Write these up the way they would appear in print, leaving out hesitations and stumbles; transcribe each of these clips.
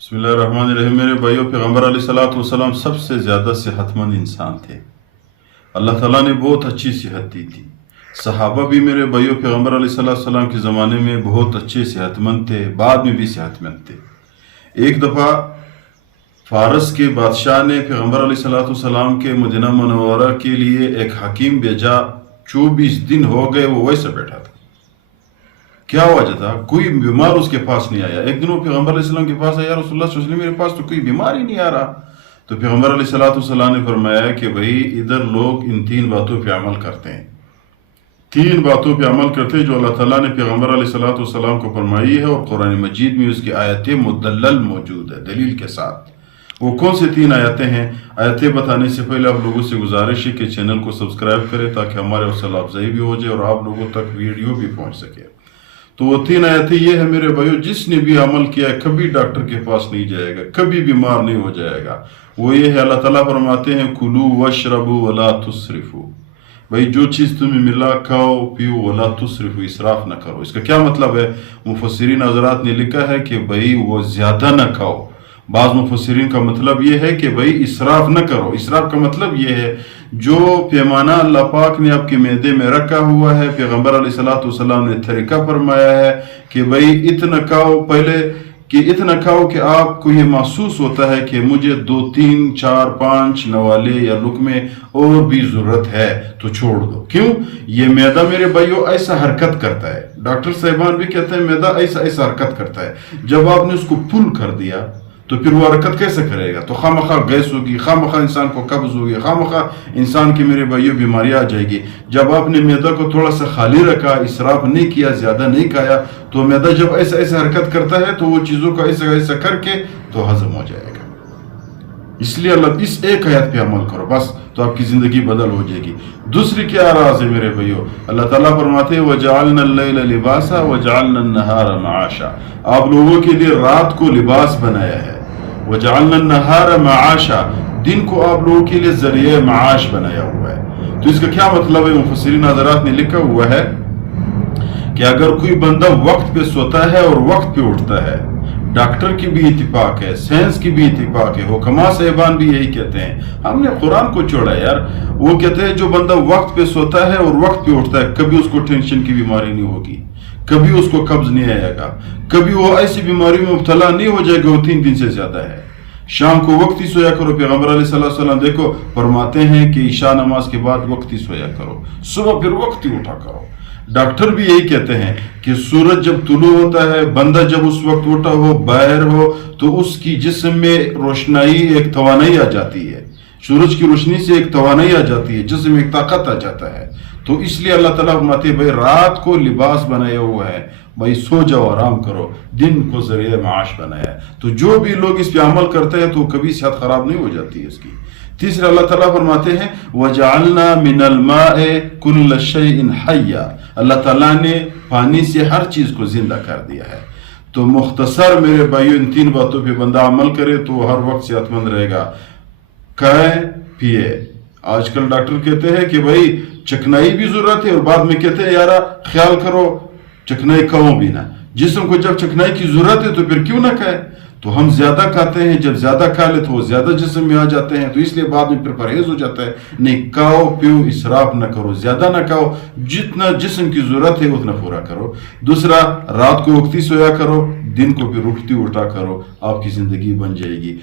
بسم اللہ الرحمن الرحیم۔ میرے بھائیو، پیغمبر علیہ الصلوۃ والسلام سب سے زیادہ صحت مند انسان تھے۔ اللہ تعالیٰ نے بہت اچھی صحت دی تھی۔ صحابہ بھی میرے بھائیو پیغمبر علیہ الصلوۃ والسلام کے زمانے میں بہت اچھے صحت مند تھے، بعد میں بھی صحت مند تھے۔ ایک دفعہ فارس کے بادشاہ نے پیغمبر علیہ الصلوۃ والسلام کے مدینہ منورہ کے لیے ایک حکیم بھیجا۔ 24 دن ہو گئے وہ ویسے بیٹھا تھا۔ کیا وجہ تھا؟ کوئی بیمار اس کے پاس نہیں آیا۔ ایک دن وہ پیغمبر علیہ السلام کے پاس آیا، رسول اللہ صلی اللہ علیہ وسلم میرے پاس تو کوئی بیمار ہی نہیں آ رہا۔ تو پیغمبر علیہ الصلوۃ والسلام نے فرمایا کہ بھائی ادھر لوگ ان 3 باتوں پہ عمل کرتے ہیں، 3 باتوں پہ عمل کرتے ہیں جو اللہ تعالیٰ نے پیغمبر علیہ الصلوۃ والسلام کو فرمائی ہے، اور قرآن مجید میں اس کی آیتیں مدلل موجود ہے دلیل کے ساتھ۔ وہ کون سے 3 آیتیں ہیں؟ آیتیں بتانے سے پہلے آپ لوگوں سے گزارش ہے کہ چینل کو سبسکرائب کریں تاکہ ہمارے حوصلہ افزائی بھی ہو جائے اور آپ لوگوں تک ویڈیو بھی پہنچ سکے۔ تو وہ 3 آیتیں یہ ہے میرے بھائیو، جس نے بھی عمل کیا ہے کبھی ڈاکٹر کے پاس نہیں جائے گا، کبھی بیمار نہیں ہو جائے گا۔ وہ یہ ہے، اللہ تعالیٰ فرماتے ہیں کلو واشربوا ولا تسرفوا، بھائی جو چیز تمہیں ملا کھاؤ پیو، ولا تسرفوا، اسراف نہ کرو۔ اس کا کیا مطلب ہے؟ مفسرین حضرات نے لکھا ہے کہ بھائی وہ زیادہ نہ کھاؤ۔ بعض مفسرین کا مطلب یہ ہے کہ بھائی اسراف نہ کرو۔ اسراف کا مطلب یہ ہے جو پیمانہ اللہ پاک نے آپ کے معدے میں رکھا ہوا ہے، پیغمبر علیہ الصلوۃ والسلام نے طریقہ فرمایا ہے کہ بھائی اتنا کھاؤ، پہلے کہ اتنا کھاؤ کہ آپ کو یہ محسوس ہوتا ہے کہ مجھے 2 3 4 5 نوالے یا لقمے اور بھی ضرورت ہے تو چھوڑ دو۔ کیوں؟ یہ معدہ میرے بھائیو ایسا حرکت کرتا ہے، ڈاکٹر صاحبان بھی کہتے ہیں معدہ ایسا حرکت کرتا ہے۔ جب آپ نے اس کو پل کر دیا تو پھر وہ حرکت کیسے کرے گا؟ تو خواہ گیس ہوگی، خواہ انسان کو قبض ہوگی، خواہ انسان کی میرے بھائیوں بیماریاں آ جائے گی۔ جب آپ نے معدہ کو تھوڑا سا خالی رکھا، اسراف نہیں کیا، زیادہ نہیں کھایا، تو معدہ جب ایسا حرکت کرتا ہے تو وہ چیزوں کا ایسا کر کے تو ہضم ہو جائے گا۔ اس لیے اللہ اس ایک آیت پہ عمل کرو بس، تو آپ کی زندگی بدل ہو جائے گی۔ دوسری کیا راز ہے میرے بھائیو؟ اللہ تعالیٰ فرماتے ہیں وَجَعَلْنَا اللَّيْلَ لِبَاسًا وَجَعَلْنَا النَّهَارَ مَعَاشًا، آپ لوگوں کے لیے رات کو لباس بنایا ہے، وَجَعَلْنَا النَّهَارَ مَعَاشًا، دن کو آپ لوگوں کے لیے ذریعہ معاش بنایا ہوا ہے۔ تو اس کا کیا مطلب ہے؟ مفسرین حضرات نے لکھا ہوا ہے کہ اگر کوئی بندہ وقت پہ سوتا ہے اور وقت پہ اٹھتا ہے، ڈاکٹر کی بھی اتفاق ہے، سائنس کی بھی اتفاق ہے، حکماء صاحبان بھی یہی کہتے ہیں، ہم نے قرآن کو چھوڑا یار۔ وہ کہتے ہیں جو بندہ وقت پہ سوتا ہے اور وقت پہ اٹھتا ہے، کبھی اس کو ٹینشن کی بیماری نہیں ہوگی، کبھی اس کو قبض نہیں آئے گا، کبھی وہ ایسی بیماری میں مبتلا نہیں ہو جائے گا وہ 3 دن سے زیادہ ہے۔ شام کو وقتی سویا کرو، پیغمبر علیہ الصلوۃ والسلام دیکھو فرماتے ہیں کہ عشاء نماز کے بعد وقتی سویا کرو، صبح پھر وقتی اٹھا کرو۔ ڈاکٹر بھی یہی کہتے ہیں کہ سورج جب طلوع ہوتا ہے، بندہ جب اس وقت اٹھا ہو، باہر ہو، تو اس کی جسم میں روشنائی، ایک توانائی آ جاتی ہے، سورج کی روشنی سے ایک توانائی آ جاتی ہے، جسم میں ایک طاقت آ جاتا ہے۔ تو اس لیے اللہ تعالیٰ فرماتے ہیں بھائی رات کو لباس بنایا ہوا ہے، بھائی سو جاؤ آرام کرو، دن کو ذریعہ معاش بنایا ہے۔ تو جو بھی لوگ اس پہ عمل کرتے ہیں تو کبھی صحت خراب نہیں ہو جاتی ہے اس کی۔ تیسرا اللہ تعالیٰ فرماتے ہیں وَجَعَلْنَا مِنَ الْمَاءِ كُلَّ شَيْءٍ حَيًّا، اللہ تعالیٰ نے پانی سے ہر چیز کو زندہ کر دیا ہے۔ تو مختصر میرے بھائیو ان 3 باتوں پہ بندہ عمل کرے تو ہر وقت صحت مند رہے گا۔ کھائے پیے۔ آج کل ڈاکٹر کہتے ہیں کہ بھائی چکنائی بھی ضرورت ہے، اور بعد میں کہتے ہیں یارا خیال کرو چکنائی کھاؤ بھی نہ۔ جسم کو جب چکنائی کی ضرورت ہے تو پھر کیوں نہ کھائے؟ تو ہم زیادہ کھاتے ہیں، جب زیادہ کھا لے تو وہ زیادہ جسم میں آ جاتے ہیں، تو اس لیے بعد میں پھر پرہیز ہو جاتا ہے۔ نہیں، کھاؤ پیو، اسراف نہ کرو، زیادہ نہ کھاؤ، جتنا جسم کی ضرورت ہے اتنا پورا کرو۔ دوسرا، رات کو وقتی سویا کرو، دن کو پھر اٹھتی اٹھا کرو، آپ کی زندگی بن جائے گی۔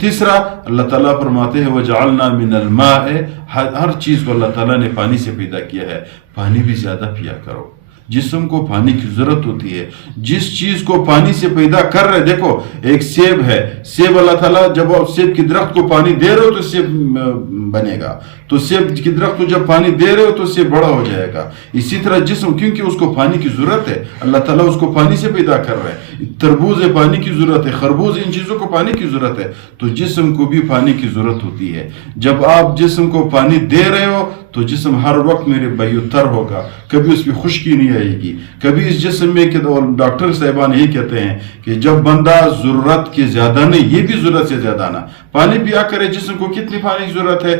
تیسرا، اللہ تعالیٰ فرماتے ہیں وَجَعَلْنَا مِنَ الْمَاءِ، ہر چیز کو اللہ تعالیٰ نے پانی سے پیدا کیا ہے، پانی بھی زیادہ پیا کرو۔ جسم کو پانی کی ضرورت ہوتی ہے، جس چیز کو پانی سے پیدا کر رہے، دیکھو ایک سیب ہے، سیب اللہ تعالیٰ جب آپ سیب کی درخت کو پانی دے رہے ہو تو سیب بنے گا، تو سیب کی درخت کو جب پانی دے رہے ہو تو سیب بڑا ہو جائے گا۔ اسی طرح جسم، کیونکہ اس کو پانی کی ضرورت ہے، اللہ تعالیٰ اس کو پانی سے پیدا کر رہے ہیں۔ تربوز ہے، پانی کی ضرورت ہے، خربوز، ان چیزوں کو پانی کی ضرورت ہے، تو جسم کو بھی پانی کی ضرورت ہوتی ہے۔ جب آپ جسم کو پانی دے رہے ہو تو جسم ہر وقت میرے بھائیو تر ہوگا، کبھی اس میں خشکی نہیں آئے گی، کبھی اس جسم میں ڈاکٹر صاحبان یہی کہتے ہیں کہ جب بندہ ضرورت کے زیادہ نہیں، یہ بھی ضرورت سے زیادہ نہ پانی پیا کرے۔ جسم کو کتنی پانی کی ضرورت ہے؟